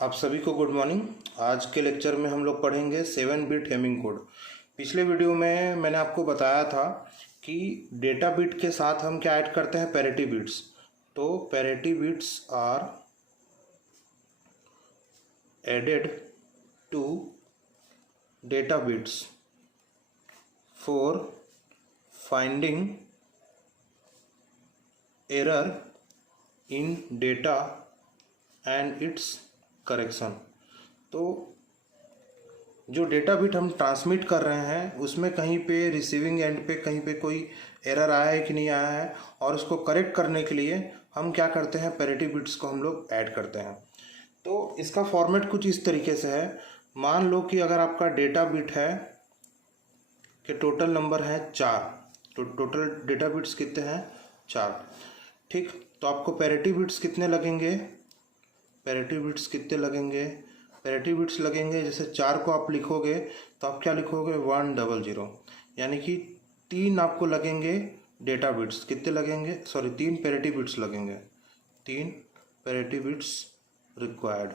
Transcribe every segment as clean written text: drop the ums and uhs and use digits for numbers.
आप सभी को गुड मॉर्निंग। आज के लेक्चर में हम लोग पढ़ेंगे 7 बिट हेमिंग कोड। पिछले वीडियो में मैंने आपको बताया था कि डेटा बिट के साथ हम क्या ऐड करते हैं, पैरिटी बिट्स। तो parity bits are added to data bits for finding error in data and its correction. तो जो डेटा बिट हम ट्रांसमिट कर रहे हैं उसमें कहीं पे रिसीविंग एंड पे कहीं पे कोई एरर आया है कि नहीं आया है, और उसको करेक्ट करने के लिए हम क्या करते हैं, पैरिटी बिट्स को हम लोग ऐड करते हैं। तो इसका फॉर्मेट कुछ इस तरीके से है। मान लो कि अगर आपका डेटा बिट है कि टोटल नंबर है 4, तो टोटल डेटा बिट्स कितने हैं, 4। ठीक, तो आपको पैरिटी बिट्स कितने लगेंगे, पैरिटी बिट्स कितने लगेंगे, पैरिटी बिट्स लगेंगे, जैसे 4 को आप लिखोगे तो आप क्या लिखोगे 100, यानी कि 3 आपको लगेंगे डेटा बिट्स। कितने लगेंगे, सॉरी 3 पैरिटी बिट्स लगेंगे, 3 पैरिटी बिट्स रिक्वायर्ड।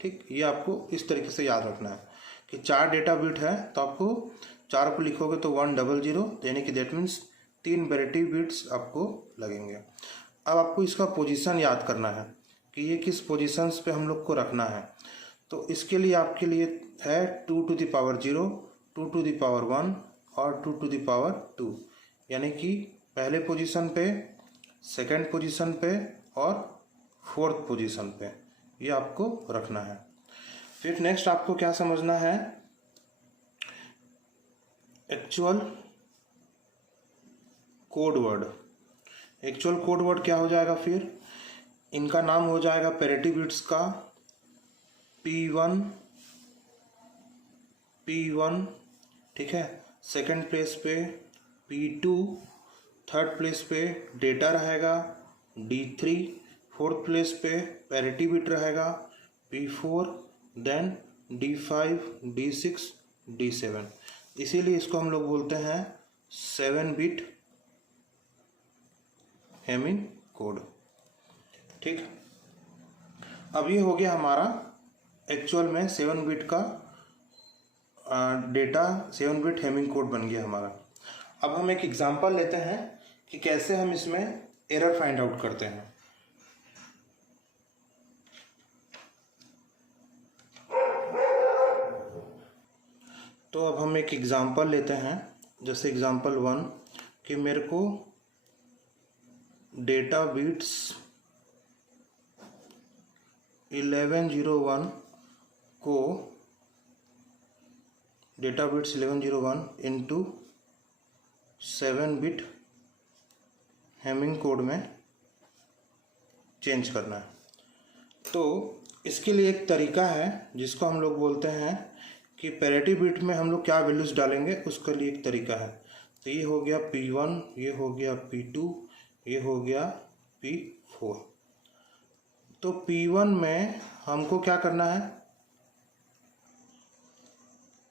ठीक, ये आपको इस तरीके से याद रखना है कि 4 डेटा बिट है तो आपको 4 को लिखोगे तो 100, यानी कि दैट मीन्स 3 पैरिटी बिट्स आपको लगेंगे। अब आपको इसका पोजीशन याद करना है कि ये किस पोजीशंस पे हम लोग को रखना है। तो इसके लिए आपके लिए है 2 to the power 0, 2 to the power 1 और 2 to the power 2, यानी कि पहले पोजीशन पे, सेकंड पोजीशन पे और फोर्थ पोजीशन पे ये आपको रखना है। फिर नेक्स्ट आपको क्या समझना है, actual code word. Actual code word क्या हो जाएगा, फिर इनका नाम हो जाएगा पैरिटी बिट्स का P1, ठीक है। सेकंड प्लेस पे P2, थर्ड प्लेस पे डेटा रहेगा D3, फोर्थ प्लेस पे पैरिटी बिट रहेगा P4, then D5, D6, D7। इसीलिए इसको हम लोग बोलते हैं 7 बिट हेमिंग कोड। ठीक, अब ये हो गया हमारा एक्चुअल में 7 बिट का डेटा, 7 बिट हेमिंग कोड बन गया हमारा। अब हम एक एग्जांपल लेते हैं कि कैसे हम इसमें एरर फाइंड आउट करते हैं। तो अब हम एक एग्जांपल लेते हैं, जैसे एग्जांपल 1 कि मेरे को डेटा बिट्स 1101 को data bits 1101 into 7 bit Hamming code में चेंज करना है। तो इसके लिए एक तरीका है जिसको हम लोग बोलते हैं कि पैरिटी बिट में हम लोग क्या वैल्यूज़ डालेंगे, उसके लिए एक तरीका है। तो ये हो गया P1, ये हो गया P2, ये हो गया P4। तो P1 में हमको क्या करना है,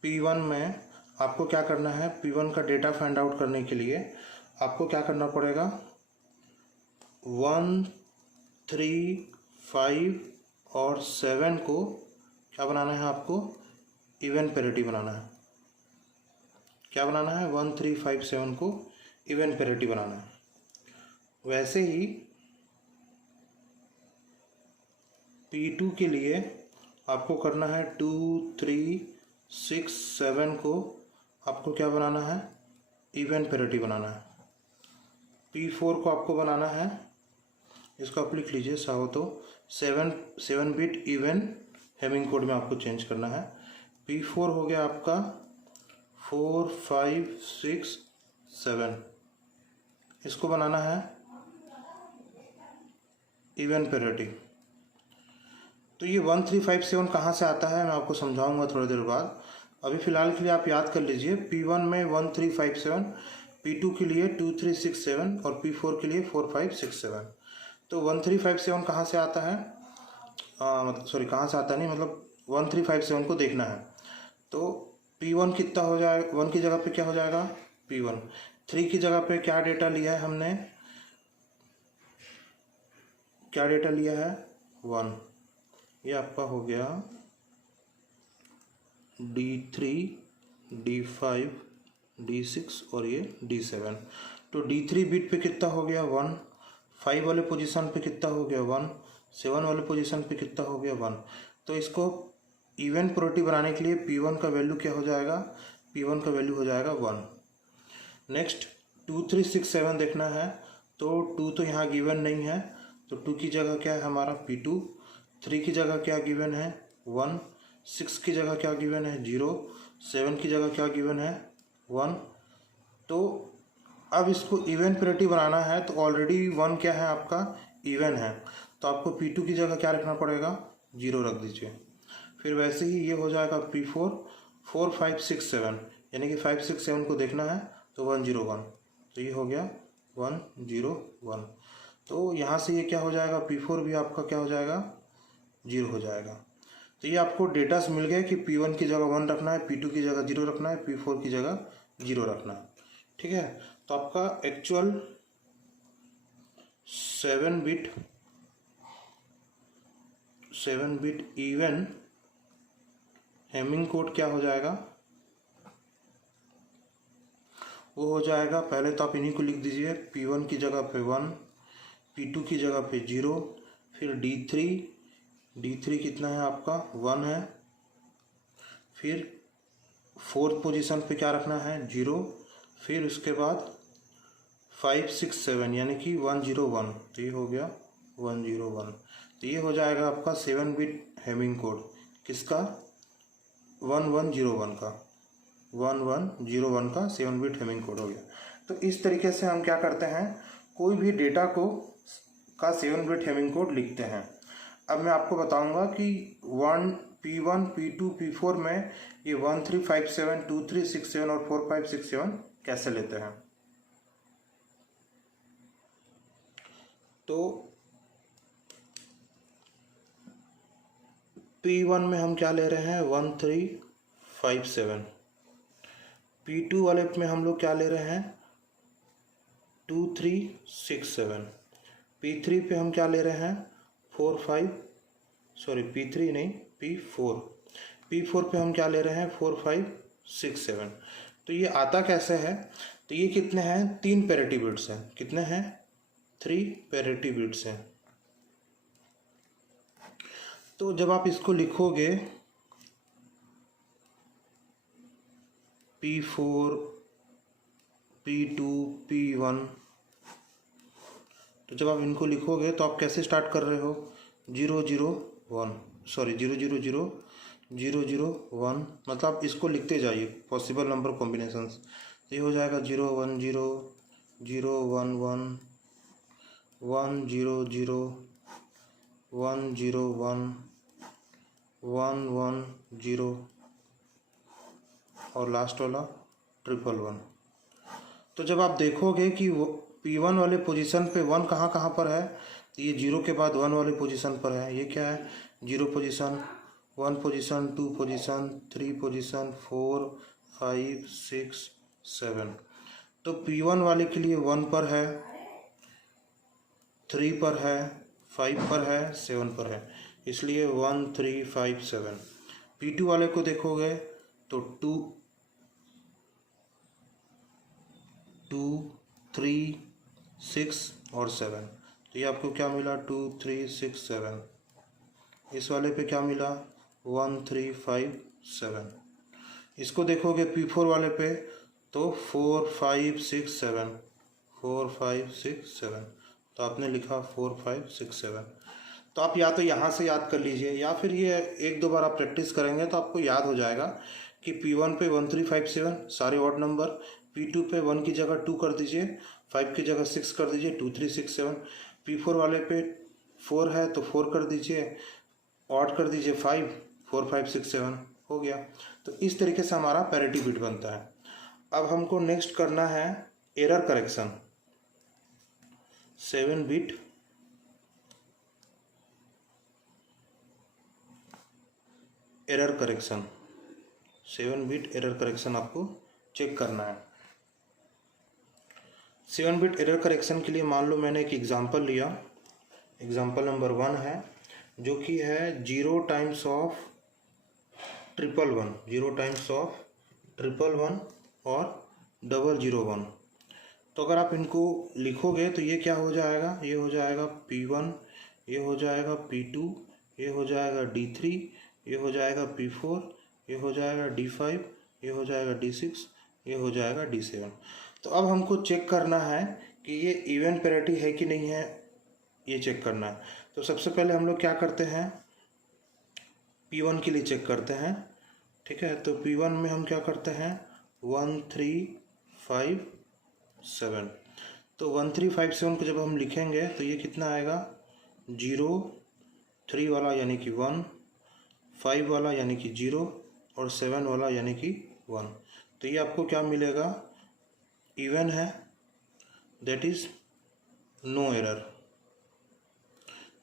P1 में आपको क्या करना है, P1 का डेटा फाइंड आउट करने के लिए आपको क्या करना पड़ेगा, 1, 3, 5 और 7 को क्या बनाना है, आपको इवन पैरिटी बनाना है। क्या बनाना है, 1, 3, 5, 7 को इवन पैरिटी बनाना है। वैसे ही P2 के लिए आपको करना है 2, 3, 6, 7 को आपको क्या बनाना है, इवन पैरिटी बनाना है। P4 को आपको बनाना है, इसको आप लिख लीजिए चाहो तो 7 बिट इवन हेमिंग कोड में आपको चेंज करना है। P4 हो गया आपका 4, 5, 6, 7, इसको बनाना है इवन पैरिटी। तो ये 1, 3, 5, 7 कहाँ से आता है मैं आपको समझाऊंगा थोड़ी देर बाद। अभी फ़िलहाल के लिए आप याद कर लीजिए, P1 में 1, 3, 5, 7, P2 के लिए 2, 3, 6, 7 और P4 के लिए 4, 5, 6, 7। तो 1, 3, 5, 7 कहाँ से आता है, मतलब सॉरी कहाँ से आता नहीं, मतलब 1, 3, 5, 7 को देखना है। तो P1 कितना हो जाएगा, 1 की जगह पे क्या हो जाएगा P1, 3 की जगह पे क्या डेटा लिया है हमने, क्या डेटा लिया है 1, ये आपका हो गया D3, D5, D6 और ये D7। तो D3 बिट पे कितना हो गया 1, 5 वाले पोजीशन पे कितना हो गया 1, 7 वाले पोजीशन पे कितना हो गया 1। तो इसको इवन प्रोबेबिलिटी बनाने के लिए P1 का वैल्यू क्या हो जाएगा, P1 का वैल्यू हो जाएगा 1। नेक्स्ट 2, 3, 6, 7 देखना है। तो 2 तो यहाँ गिवन नहीं है, तो 2 की जगह क्या है हमारा P2, 3 की जगह क्या गिवन है 1, 6 की जगह क्या गिवन है 0, 7 की जगह क्या गिवन है 1। तो अब इसको इवन प्रोबेबिलिटी बनाना है, तो ऑलरेडी 1 क्या है आपका इवन है, तो आपको P2 की जगह क्या रखना पड़ेगा 0 रख दीजिए। फिर वैसे ही ये हो जाएगा P4, 4, 5, 6, 7, यानी कि 5, 6, 7 को देखना है तो 1, 0, 1, तो ये हो गया 1, 0, 1। तो यहाँ से ये क्या हो जाएगा P4 भी आपका क्या हो जाएगा 0 हो जाएगा। तो ये आपको डेटास मिल गया कि P1 की जगह 1 रखना है, P2 की जगह 0 रखना है, P4 की जगह 0 रखना है। ठीक है, तो आपका actual 7 bit even Hamming code क्या हो जाएगा, वो हो जाएगा, पहले तो आप इन्हीं को लिख दीजिए, P1 की जगह पे 1, P2 की जगह पे 0, फिर D3 कितना है आपका 1 है, फिर 4th पोजीशन पे क्या रखना है 0, फिर उसके बाद 5, 6, 7 यानी कि 1, 0, 1, तो ये हो गया 1, 0, 1। तो ये हो जाएगा आपका 7 बिट हेमिंग कोड, किसका 1101 का, 1101 का 7 बिट हेमिंग कोड हो गया। तो इस तरीके से हम क्या करते हैं, कोई भी डेटा को का 7 बिट हेमिंग कोड लिखते हैं। अब मैं आपको बताऊंगा कि P1, P2, P4 में ये 1, 3, 5, 7, 2, 3, 6, 7 और 4, 5, 6, 7 कैसे लेते हैं। तो P1 में हम क्या ले रहे हैं 1, 3, 5, 7। P2 वाले में हम लोग क्या ले रहे हैं 2, 3, 6, 7। P3 पे हम क्या ले रहे हैं 4, 5, सॉरी P3 नहीं P4। P4 पे हम क्या ले रहे हैं 4, 5, 6, 7। तो ये आता कैसे है, तो ये कितने हैं 3 पैरिटी बिट्स हैं, कितने हैं 3 पैरिटी बिट्स हैं। तो जब आप इसको लिखोगे P4, P2, P1, तो जब आप इनको लिखोगे तो आप कैसे स्टार्ट कर रहे हो 0, 0, 1, सॉरी 0, 0, 0, 0, 0, 1, मतलब आप इसको लिखते जाइए पॉसिबल नंबर कॉम्बिनेशंस। तो ये हो जाएगा 0, 1, 0, 0, 1, 1, 1, 0, 0, 1, 0, 1, 1, 1, 0 और लास्ट वाला 111। तो जब आप देखोगे कि P1 वाले पोजीशन पे 1 कहाँ कहाँ पर है, तो ये 0 के बाद 1 वाले पोजीशन पर है। ये क्या है 0 पोजीशन, 1 पोजीशन, 2 पोजीशन, 3 पोजीशन, 4, 5, 6, 7। तो P1 वाले के लिए 1 पर है, 3 पर है, 5 पर है, 7 पर है, इसलिए 1, 3, 5, 7। P2 वाले को देखोगे तो 2, 3, 6 और 7। तो ये आपको क्या मिला 2, 3, 6, 7। इस वाले पे क्या मिला 1, 3, 5, 7। इसको देखोगे P4 वाले पे तो 4, 5, 6, 7, 4, 5, 6, 7। तो आपने लिखा 4, 5, 6, 7। तो आप या तो यहाँ से याद कर लीजिए या फिर ये एक दो बार आप प्रैक्टिस करेंगे तो आपको याद हो जाएगा कि P1 पे 1, 3, 5, 7 सारे ऑड नंबर, P2 पे 1 की जगह 2 कर दीजिए, 5 की जगह 6 कर दीजिए, 2, 3, 6, 7। P4 वाले पे 4 है तो 4 कर दीजिए, ऑड कर दीजिए 5, 4, 5, 6, 7 हो गया। तो इस तरीके से हमारा पैरिटी बिट बनता है। अब हमको नेक्स्ट करना है error correction. 7 bit error correction, 7 bit error correction आपको चेक करना है। 7 बिट एरर करेक्शन के लिए मान लो मैंने एक एग्जांपल लिया, एग्जांपल नंबर 1 है जो कि है 0 टाइम्स ऑफ 111, 0 टाइम्स ऑफ 111 और 001। तो अगर आप इनको लिखोगे तो ये क्या हो जाएगा, ये हो जाएगा P1, ये हो जाएगा P2, ये हो जाएगा D3, ये हो जाएगा P4, ये हो जाएगा D5, ये हो जाएगा D6, ये हो जाएगा D7। तो अब हमको चेक करना है कि ये इवन पैरिटी है कि नहीं है, ये चेक करना है। तो सबसे पहले हम लोग क्या करते हैं, P1 के लिए चेक करते हैं। ठीक है, तो P1 में हम क्या करते हैं 1 3 5 7। तो 1 3 5 7 को जब हम लिखेंगे तो ये कितना आएगा 0, 3 वाला यानी कि 1, 5 वाला यानी कि 0 और 7 वाला यानी कि 1। तो ये आपको क्या मिलेगा, इवन है, that is no error.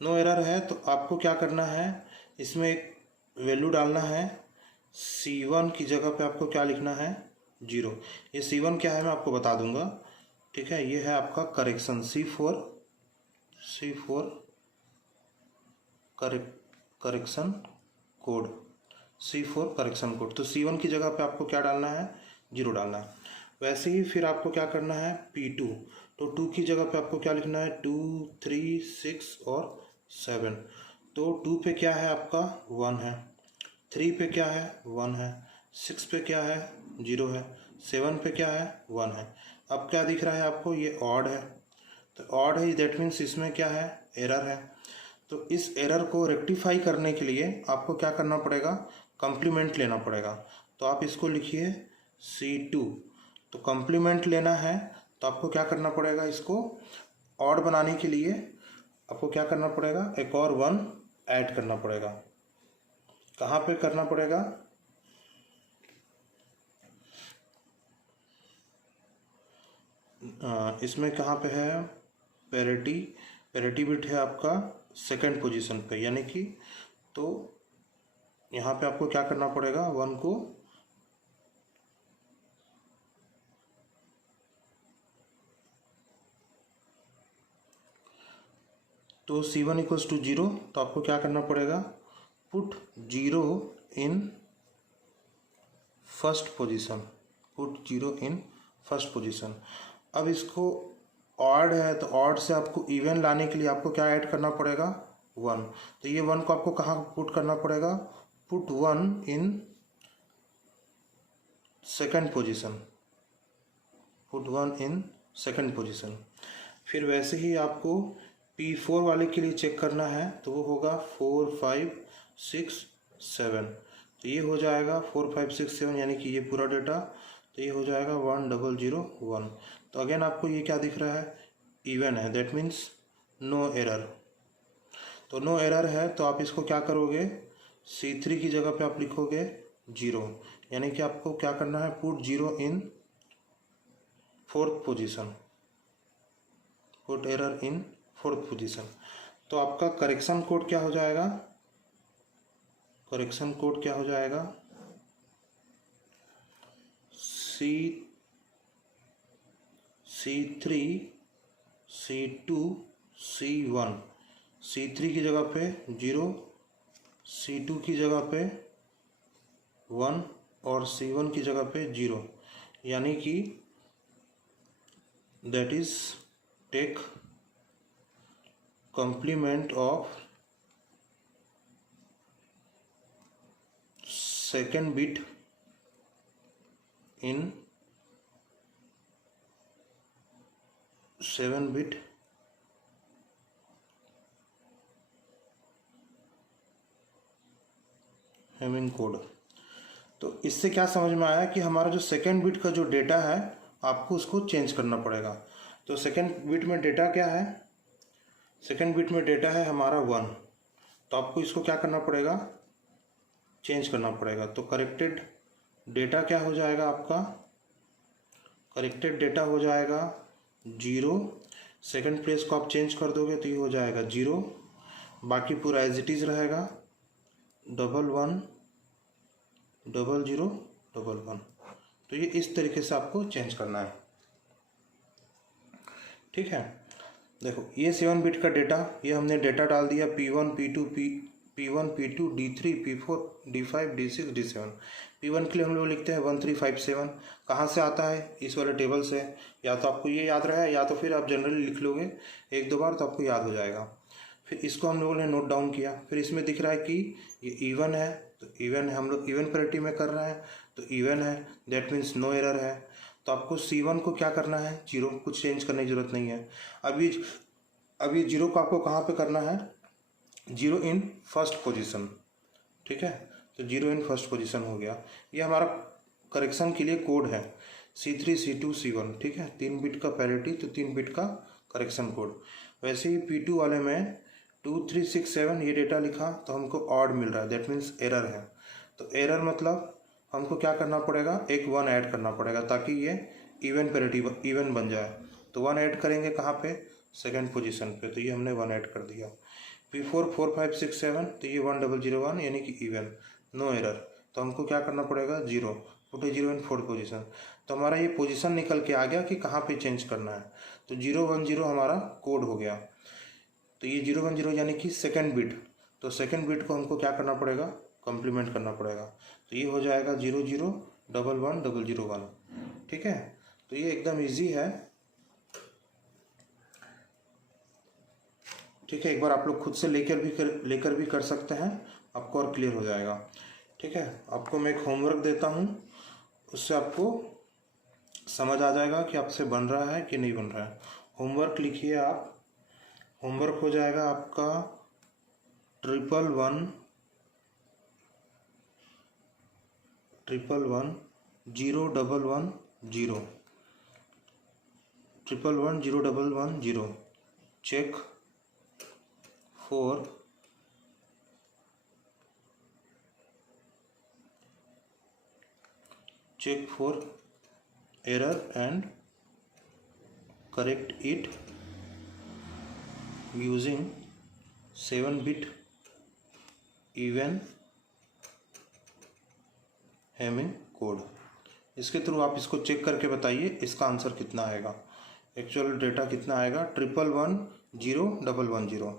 No error है तो आपको क्या करना है, इसमें एक वैल्यू डालना है। C1 की जगह पे आपको क्या लिखना है 0। ये C1 क्या है मैं आपको बता दूंगा। ठीक है, ये है आपका correction C4 correction code, C4 correction code. तो C1 की जगह पे आपको क्या डालना है 0 डालना है। वैसे ही फिर आपको क्या करना है P2, तो 2 की जगह पे आपको क्या लिखना है 2 3 6 और 7। तो 2 पे क्या है आपका 1 है, 3 पे क्या है 1 है, 6 पे क्या है 0 है, 7 पे क्या है 1 है। अब क्या दिख रहा है आपको, ये ऑड है। तो ऑड है दैट मीन्स इसमें क्या है एरर है। तो इस एरर को रेक्टिफाई करने के लिए आपको क्या करना पड़ेगा, कम्प्लीमेंट लेना पड़ेगा। तो आप इसको लिखिए C2। तो कम्प्लीमेंट लेना है तो आपको क्या करना पड़ेगा, इसको ऑड बनाने के लिए आपको क्या करना पड़ेगा, एक और 1 ऐड करना पड़ेगा। कहाँ पे करना पड़ेगा, इसमें कहाँ पे है, पैरिटी बिट है आपका सेकंड पोजीशन पे, यानी कि तो यहाँ पे आपको क्या करना पड़ेगा 1 को तो C1 इक्वल्स टू 0। तो आपको क्या करना पड़ेगा, put 0 in first position, put 0 in first position. अब इसको ऑड है तो ऑड से आपको इवन लाने के लिए आपको क्या ऐड करना पड़ेगा 1। तो ये 1 को आपको कहाँ पुट करना पड़ेगा, put 1 in second position, put 1 in second position. फिर वैसे ही आपको P4 वाले के लिए चेक करना है, तो वो होगा 4 5 6 7। तो ये हो जाएगा 4 5 6 7 यानी कि ये पूरा डेटा। तो ये हो जाएगा 1 0 0 1। तो अगेन आपको ये क्या दिख रहा है, इवन है, दैट मीन्स नो एरर। तो नो एरर है तो आप इसको क्या करोगे, C3 की जगह पे आप लिखोगे 0, यानी कि आपको क्या करना है, put 0 in fourth position, put error in fourth position. तो आपका करेक्शन कोड क्या हो जाएगा, करेक्शन कोड क्या हो जाएगा, C3 C2 C1। C3 की जगह पे 0, C2 की जगह पे 1 और C1 की जगह पे 0, यानी कि that is take complement of second bit in 7-bit Hamming code. तो इससे क्या समझ में आया कि हमारा जो सेकेंड बिट का जो डेटा है आपको उसको चेंज करना पड़ेगा। तो सेकेंड बिट में डेटा क्या है, सेकेंड बिट में डेटा है हमारा 1। तो आपको इसको क्या करना पड़ेगा, चेंज करना पड़ेगा। तो करेक्टेड डेटा क्या हो जाएगा आपका, करेक्टेड डेटा हो जाएगा 0। सेकेंड प्लेस को आप चेंज कर दोगे तो ये हो जाएगा 0, बाकी पूरा एज इट इज़ रहेगा 1 1 0 0 1 1। तो ये इस तरीके से आपको चेंज करना है, ठीक है। देखो ये 7 बिट का डेटा, ये हमने डेटा डाल दिया P1 P2 P1 P2 D3 P4 D5 D6 D7। P1 के लिए हम लोग लिखते हैं 1357। कहाँ से आता है? इस वाले टेबल से। या तो आपको ये याद रहा है या तो फिर आप जनरली लिख लोगे एक दो बार तो आपको याद हो जाएगा। फिर इसको हम लोगों ने नोट डाउन किया। फिर इसमें दिख रहा है कि ये इवन है, तो इवन है, हम लोग इवन पैरिटी में कर रहे हैं तो इवन है, दैट मीन्स नो एरर है। तो आपको C1 को क्या करना है? 0, कुछ चेंज करने की जरूरत नहीं है। अभी 0 को आपको कहाँ पे करना है? 0 इन फर्स्ट पोजीशन, ठीक है। तो 0 इन फर्स्ट पोजीशन हो गया। ये हमारा करेक्शन के लिए कोड है C3 C2 C1, ठीक है। 3 बिट का पैरिटी तो 3 बिट का करेक्शन कोड। वैसे ही P2 वाले में 2 3 6 7 ये डेटा लिखा तो हमको ऑड मिल रहा है, दैट मीन्स एरर है। तो एरर मतलब हमको क्या करना पड़ेगा? एक 1 ऐड करना पड़ेगा ताकि ये इवन पैरिटी इवन बन जाए। तो 1 ऐड करेंगे कहाँ पे? सेकेंड पोजीशन पे। तो ये हमने 1 ऐड कर दिया। P4 4 5 6 7 तो ये 1001 यानी कि इवन, नो एरर। तो हमको क्या करना पड़ेगा? 0, पुट 0 इन फोर्थ पोजीशन। तो हमारा ये पोजीशन निकल के आ गया कि कहाँ पे चेंज करना है। तो 010 हमारा कोड हो गया। तो ये 010 यानी कि सेकेंड बिट। तो सेकेंड बिट को हमको क्या करना पड़ेगा? कम्प्लीमेंट करना पड़ेगा। तो ये हो जाएगा 00111101, ठीक है। तो ये एकदम इजी है, ठीक है। एक बार आप लोग खुद से लेकर भी कर सकते हैं, आपको और क्लियर हो जाएगा, ठीक है। आपको मैं एक होमवर्क देता हूँ, उससे आपको समझ आ जाएगा कि आपसे बन रहा है कि नहीं बन रहा है। होमवर्क लिखिए आप। होमवर्क हो जाएगा आपका 111 0110 1110110 check for error and correct it using 7-bit even Hamming code. इसके थ्रू आप इसको चेक करके बताइए इसका आंसर कितना आएगा, एक्चुअल डेटा कितना आएगा। 111010,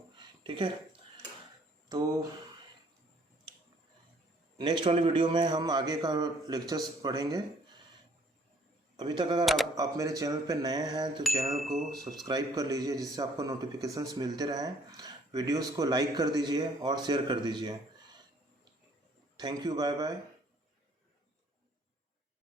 ठीक है। तो नेक्स्ट वाली वीडियो में हम आगे का लेक्चर्स पढ़ेंगे। अभी तक अगर आप मेरे चैनल पे नए हैं तो चैनल को सब्सक्राइब कर लीजिए, जिससे आपको नोटिफिकेशंस मिलते रहें। वीडियोस को लाइक कर दीजिए और शेयर कर दीजिए। Thank you, bye bye.